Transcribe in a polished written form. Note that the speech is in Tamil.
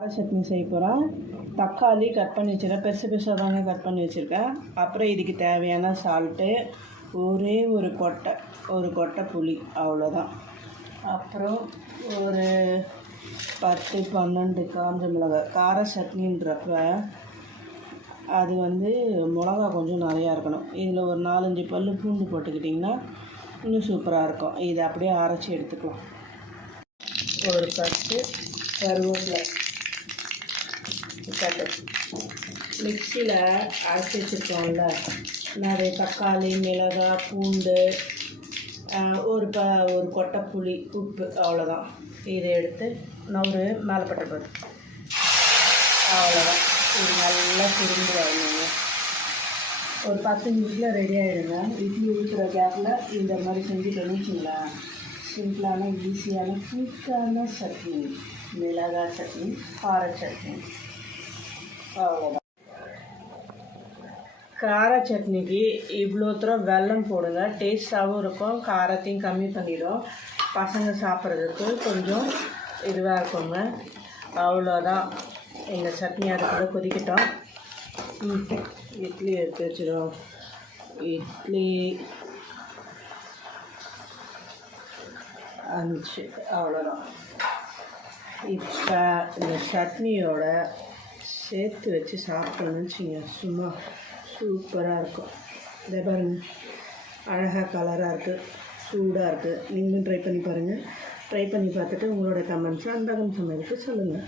சட்னி செய்ய போகிறேன். தக்காளி கட் பண்ணி வச்சுருக்கேன், பெருசு பெருசாக தாங்க கட் பண்ணி வச்சுருக்கேன். அப்புறம் இதுக்கு தேவையான சால்ட்டு, ஒரே ஒரு கொட்டை புளி, அவ்வளோதான். அப்புறம் ஒரு 10-12 காஞ்ச மிளகாய். கார சட்னின்றப்ப அது மிளகா கொஞ்சம் நிறையா இருக்கணும். இதில் ஒரு 4-5 பல் பூண்டு போட்டுக்கிட்டிங்கன்னா இன்னும் சூப்பராக இருக்கும். இதை அப்படியே அரைச்சி எடுத்துக்கலாம். ஒரு 10 கருவேப்பிலை மிக்சியில் அரைச்சி வச்சுருக்கோம்ல, நிறைய தக்காளி, மிளகாய், பூண்டு, ஒரு கொட்டை புளி, உப்பு, அவ்வளோதான். இதை எடுத்து நவுறு மேலே பட்டப்போது, அவ்வளோதான். இது நல்லா திரும்பி வரணுங்க. ஒரு 10 நிமிஷத்தில் ரெடி ஆகிடுங்க. இட்லி ஊற்றுற கேப்பில் இந்த மாதிரி செஞ்சுட்டு வச்சுங்களேன். சிம்பிளான, ஈஸியான, குயிக்கான சட்னி, மிளகாய் சட்னி, கார சட்னி, அவ்வளோதான். கார சட்னிக்கு இவ்வளோ தூரம் வெல்லம் போடுங்க. டேஸ்ட்டாகவும் இருக்கும், காரத்தையும் கம்மி பண்ணிடும். பசங்க சாப்பிட்றதுக்கு கொஞ்சம் இதுவாக இருக்குங்க. அவ்வளோதான். எங்கள் சட்னி அதுக்குள்ளே கொதிக்கிட்டோம். இட்லி எடுத்து வச்சிடும். இட்லி 5, அவ்வளோதான். இப்போ இந்த சட்னியோட சேர்த்து வச்சு சாப்பிட்டோன்னு வச்சுங்க, சும்மா சூப்பராக இருக்கும். இதை பாருங்கள், அழகாக கலராக இருக்குது, சூடாக இருக்குது. நீங்களும் ட்ரை பண்ணி பாருங்கள். ட்ரை பண்ணி பார்த்துட்டு உங்களோட கமெண்ட்ஸை அந்த சமையலுக்கு சொல்லுங்கள்.